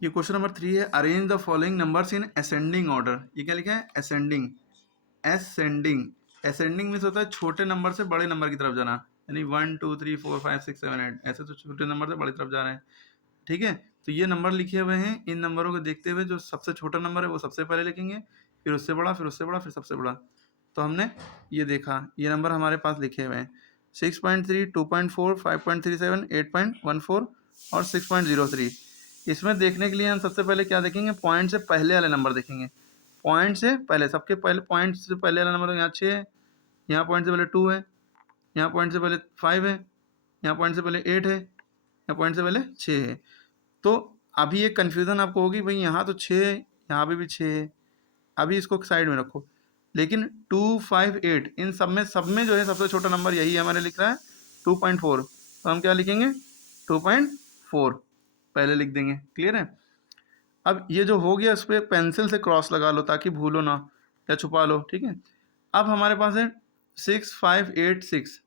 ये question number 3 है, arrange the following numbers in ascending order. ये क्या लिखा है? असेंडिंग। असेंडिंग असेंडिंग मीन्स होता है छोटे नंबर से बड़े नंबर की तरफ जाना, यानी 1 2 3 4 5 6 7 8, ऐसे तो छोटे नंबर से बड़ी तरफ जा रहे हैं। ठीक है, तो ये नंबर लिखे हुए हैं। इन नंबरों को देखते हुए जो सबसे छोटा नंबर है वो सबसे पहले लिखेंगे, फिर उससे बड़ा, फिर उससे बड़ा, फिर सबसे बड़ा। तो हमने ये देखा, ये नंबर हमारे पास लिखे हुए हैं 6.3, 2.4, 5.37, 8.14 और 6.03। इसमें देखने के लिए हम सबसे पहले क्या देखेंगे? पॉइंट से पहले वाले नंबर देखेंगे। पॉइंट से पहले, सबके पहले पॉइंट से पहले वाला नंबर यहाँ 6 है, यहाँ पॉइंट से पहले 2 है, यहाँ पॉइंट से पहले 5 है, यहाँ पॉइंट से पहले 8 है, यहाँ पॉइंट से पहले 6 है। तो अभी एक कन्फ्यूज़न आपको होगी, भाई यहाँ तो 6 है, यहाँ पे भी 6 है। अभी इसको साइड में रखो, लेकिन 2, 5, 8 इन सब में जो है सबसे छोटा नंबर यही हमारे लिख रहा है 2.4। तो हम क्या लिखेंगे? 2.4 पहले लिख देंगे। क्लियर है? अब ये जो हो गया, उस पर पेंसिल से क्रॉस लगा लो ताकि भूलो ना या छुपा लो। ठीक है, अब हमारे पास है 6, 5, 8, 6।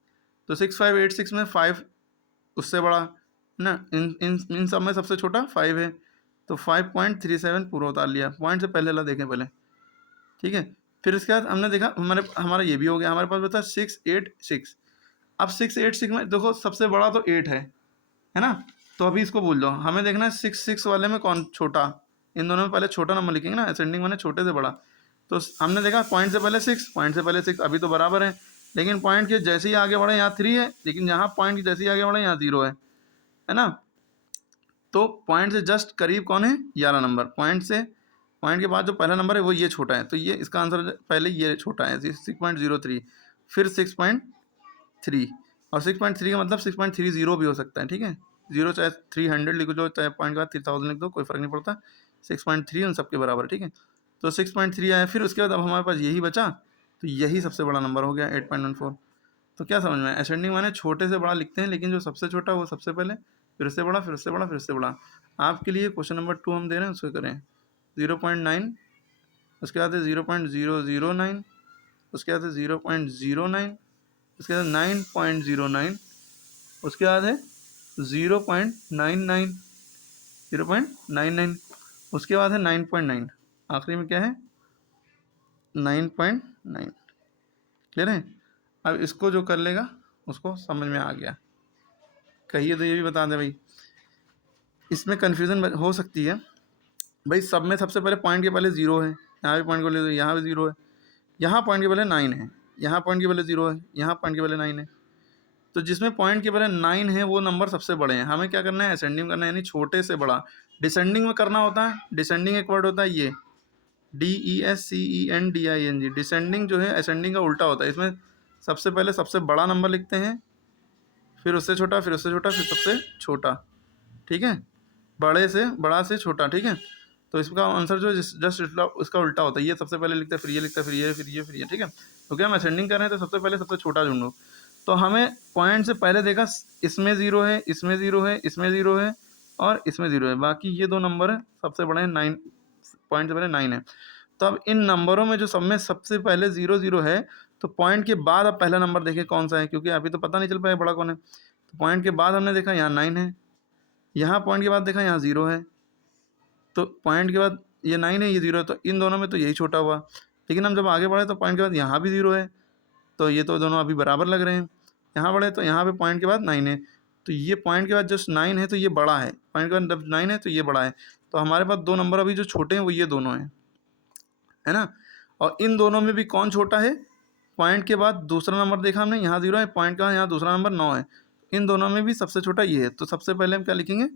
तो 6, 5, 8, 6 में 5 उससे बड़ा ना, इन सब में सबसे छोटा 5 है। तो 5.37 पूरा उतार लिया, पॉइंट से पहले ला देखें पहले। ठीक है, फिर इसके बाद हमने देखा हमारा ये भी हो गया। हमारे पास बता 6, 8, 6। अब 6, 8, 6 में देखो सबसे बड़ा तो 8 है ना? तो अभी इसको भूल जाओ, हमें देखना है 6, 6 वाले में कौन छोटा। इन दोनों में पहले छोटा नंबर लिखेंगे ना, असेंडिंग माने छोटे से बड़ा। तो हमने देखा पॉइंट से पहले 6, पॉइंट से पहले 6 अभी तो बराबर है, लेकिन पॉइंट के जैसे ही आगे बढ़े यहाँ 3 है, लेकिन यहाँ पॉइंट के जैसे ही आगे बढ़े यहाँ 0 है ना? तो पॉइंट से जस्ट करीब कौन है? 11 नंबर। पॉइंट के बाद जो पहला नंबर है वो ये छोटा है, तो ये इसका आंसर पहले ये छोटा है 6.03, फिर 6.3, और 6.3 का मतलब 6.30 भी हो सकता है। ठीक है, 0 चाहे 300 लिख दो, चाहे पॉइंट के बाद 3000 लिख दो, कोई फ़र्क नहीं पड़ता। 6.3 उन सबके बराबर। ठीक है, तो 6.3 आया। फिर उसके बाद अब हमारे पास यही बचा, तो यही सबसे बड़ा नंबर हो गया 8.14। तो क्या समझ में आया? असेंडिंग माने छोटे से बड़ा लिखते हैं, लेकिन जो सबसे छोटा वो सबसे पहले, फिर उससे बड़ा, फिर उससे बड़ा, फिर उससे बड़ा। आपके लिए क्वेश्चन नंबर 2 हम दे रहे हैं, उसको करें 0.9, उसके बाद है 0.009, उसके बाद है 0.09, उसके बाद 9.09, उसके बाद है 0.99, 0.99, उसके बाद है 9.9, आखिरी में क्या है? 9.9। क्लियर है? अब इसको जो कर लेगा उसको समझ में आ गया। कहिए तो ये भी बता दें भाई, इसमें कन्फ्यूज़न हो सकती है। भाई सब में सबसे पहले पॉइंट के पहले 0 है, यहाँ भी पॉइंट के पहले, यहाँ भी 0 है, यहाँ पॉइंट के पहले 9 है, यहाँ पॉइंट के पहले 0 है, यहाँ पॉइंट के पहले 9 है। तो जिसमें पॉइंट के पहले 9 है वो नंबर सबसे बड़े हैं। हमें क्या करना है? असेंडिंग करना है, यानी छोटे से बड़ा। डिसेंडिंग में करना होता है, डिसेंडिंग एक वर्ड होता है ये DESCENDING। डिसेंडिंग जो है असेंडिंग का उल्टा होता है। इसमें सबसे पहले सबसे बड़ा नंबर लिखते हैं, फिर उससे छोटा, फिर उससे छोटा, फिर सबसे छोटा। ठीक है, बड़े से बड़ा से छोटा। ठीक है, तो इसका आंसर जो है जस्ट उसका उल्टा होता है। ये सबसे पहले लिखता है, फिर ये लिखता है, फिर ये, फिर ये, फिर ये। ठीक है, तो क्या हम असेंडिंग कर रहे हैं तो सबसे पहले सबसे छोटा ढूंढो। तो हमें पॉइंट से पहले देखा इसमें 0 है, इसमें 0 है, इसमें 0 है और इसमें 0 है। बाकी ये दो नंबर है सबसे बड़े हैं, 9 पॉइंट से पहले 9 है। तो अब इन नंबरों में जो सब में सबसे पहले 0 0 है, तो पॉइंट के बाद अब पहला नंबर देखें कौन सा है, क्योंकि अभी तो पता नहीं चल पाया बड़ा कौन है। तो पॉइंट के बाद हमने देखा यहाँ 9 है, यहाँ पॉइंट के बाद देखा यहाँ 0 है, तो पॉइंट के बाद ये 9 है, ये 0 है, तो इन दोनों में तो यही छोटा हुआ। लेकिन हम जब आगे बढ़े तो पॉइंट के बाद यहाँ भी 0 है, तो ये तो दोनों अभी बराबर लग रहे हैं। यहाँ बढ़े तो यहाँ पे पॉइंट के बाद 9 है, तो ये पॉइंट के बाद जस्ट 9 है, तो ये बड़ा है। पॉइंट के बाद जब 9 है तो ये बड़ा है। तो हमारे पास दो नंबर अभी जो छोटे हैं वो ये दोनों हैं, है ना? और इन दोनों में भी कौन छोटा है? पॉइंट के बाद दूसरा नंबर देखा हमने, यहाँ 0 है, पॉइंट का यहाँ दूसरा नंबर 9 है। इन दोनों में भी सबसे छोटा ये है। तो सबसे पहले हम क्या लिखेंगे?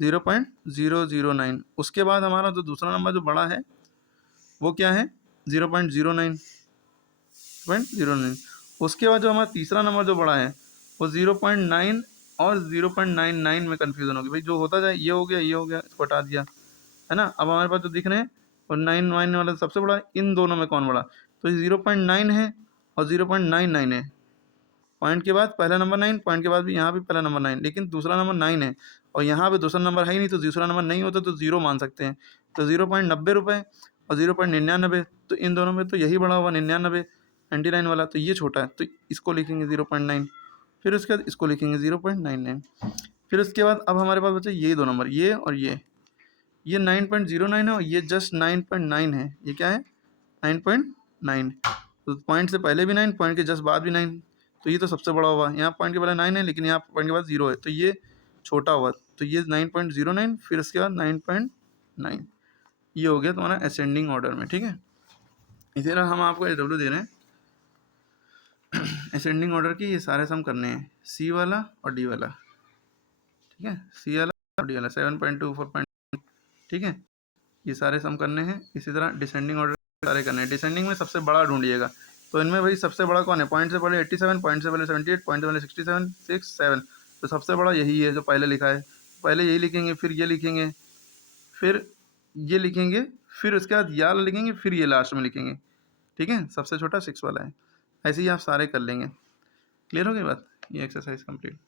0.009। उसके बाद हमारा जो दूसरा नंबर जो बड़ा है वो क्या है? 0.09, 0.09। उसके बाद जो हमारा तीसरा नंबर जो बड़ा है वो 0.9 और 0.99 में कन्फ्यूज़न होगी। भाई जो होता जाए, ये हो गया, ये हो गया, इसको हटा दिया, है ना? अब हमारे पास जो दिख रहे हैं और 9 9 वाला सबसे बड़ा है। इन दोनों में कौन बड़ा? तो 0.9 है और 0.99 है। पॉइंट के बाद पहला नंबर 9, पॉइंट के बाद भी यहाँ भी पहला नंबर 9, लेकिन दूसरा नंबर 9 है और यहाँ पे दूसरा नंबर है ही नहीं, तो दूसरा नंबर नहीं होता तो 0 मान सकते हैं। तो 0.90 रुपये और 0.99, तो इन दोनों में तो यही बड़ा हुआ 99, 99 वाला, तो ये छोटा है, तो इसको लिखेंगे 0.9। फिर उसके बाद इसको लिखेंगे 0.99। फिर उसके बाद अब हमारे पास बचे ये दो नंबर, ये और ये। ये 9.09 है और ये जस्ट 9.9 है। ये क्या है? 9.9। तो पॉइंट से पहले भी 9, पॉइंट के जस्ट बाद भी 9, तो ये तो सबसे बड़ा हुआ। यहाँ पॉइंट के पहले 9 है, लेकिन यहाँ पॉइंट के बाद 0 है, तो ये छोटा हुआ। तो ये 9.09, फिर उसके बाद 9.9। ये हो गया तुम्हारा असेंडिंग ऑर्डर में, ठीक है। इसी तरह हम आपको AW दे रहे हैं असेंडिंग ऑर्डर की। ये सारे सम करने हैं, C वाला और D वाला, ठीक है। C वाला और D वाला 7.2, 4. ठीक है, ये सारे सम करने हैं। इसी तरह डिसेंडिंग ऑर्डर सारे करने हैं। डिसेंडिंग में सबसे बड़ा ढूंढिएगा, तो इनमें भाई सबसे बड़ा कौन है? पॉइंट से पहले 87, पॉइंट से पहले 78, पॉइंट से पहले 67, 6, 7, तो सबसे बड़ा यही है जो पहले लिखा है। पहले यही लिखेंगे, फिर ये लिखेंगे, फिर ये लिखेंगे, फिर उसके बाद या लिखेंगे, फिर ये लास्ट में लिखेंगे, ठीक है। सबसे छोटा 6 वाला है। ऐसे ही आप सारे कर लेंगे। क्लियर हो गई बात? ये एक्सरसाइज कंप्लीट।